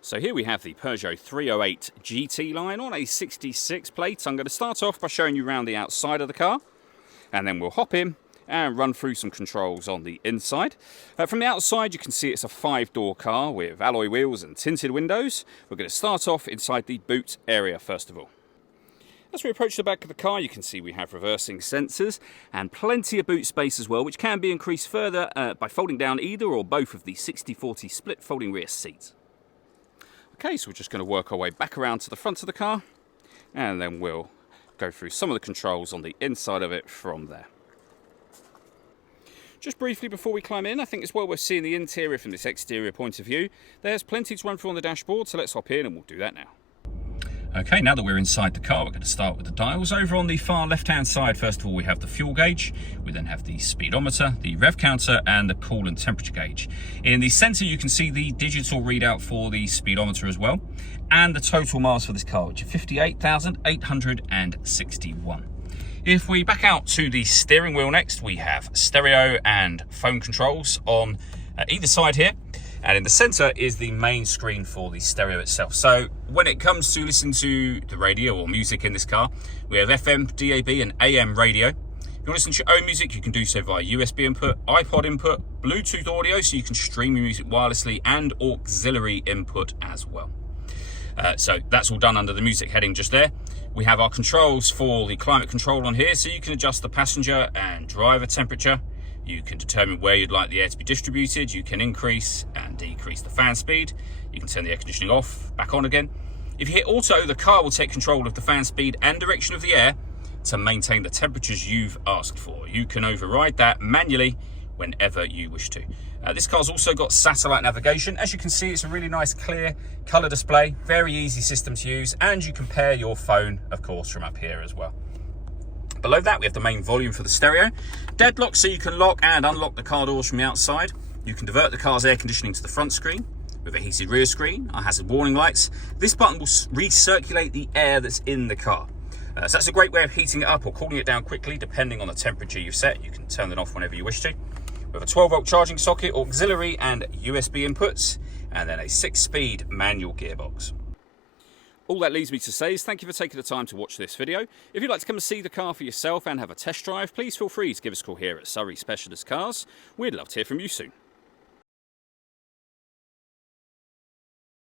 So here we have the Peugeot 308 GT line on a 66 plate. I'm going to start off by showing you around the outside of the car, and then we'll hop in and run through some controls on the inside. From the outside you can see it's a 5-door car with alloy wheels and tinted windows. We're going to start off inside the boot area first of all. As we approach the back of the car, you can see we have reversing sensors and plenty of boot space as well, which can be increased further by folding down either or both of the 60/40 split folding rear seats. Okay, so we're just going to work our way back around to the front of the car, and then we'll go through some of the controls on the inside of it from there. Just briefly before we climb in, I think it's well worth seeing the interior from this exterior point of view. There's plenty to run through on the dashboard, so let's hop in and we'll do that now. Okay, now that we're inside the car, we're going to start with the dials. Over on the far left-hand side, first of all, we have the fuel gauge. We then have the speedometer, the rev counter, and the coolant temperature gauge. In the center, you can see the digital readout for the speedometer as well, and the total miles for this car, which are 58,861. If we back out to the steering wheel next, we have stereo and phone controls on either side here. And in the center is the main screen for the stereo itself. So when it comes to listening to the radio or music in this car, we have FM, DAB and AM radio. If you want to listen to your own music, you can do so via USB input, iPod input, Bluetooth audio, so you can stream your music wirelessly, and auxiliary input as well. So that's all done under the music heading just there. We have our controls for the climate control on here, so you can adjust the passenger and driver temperature. You can determine where you'd like the air to be distributed. You can increase and decrease the fan speed. You can turn the air conditioning off, back on again. If you hit auto, the car will take control of the fan speed and direction of the air to maintain the temperatures you've asked for. You can override that manually whenever you wish to. This car's also got satellite navigation. As you can see, it's a really nice clear color display, very easy system to use, and you can pair your phone, of course, from up here as well. Below that, we have the main volume for the stereo. Deadlock, so you can lock and unlock the car doors from the outside. You can divert the car's air conditioning to the front screen with a heated rear screen, our hazard warning lights. This button will recirculate the air that's in the car. So that's a great way of heating it up or cooling it down quickly, depending on the temperature you've set. You can turn it off whenever you wish to. We have a 12-volt charging socket, auxiliary and USB inputs, and then a 6-speed manual gearbox. All that leaves me to say is thank you for taking the time to watch this video. If you'd like to come and see the car for yourself and have a test drive, please feel free to give us a call here at Surrey Specialist Cars. We'd love to hear from you soon.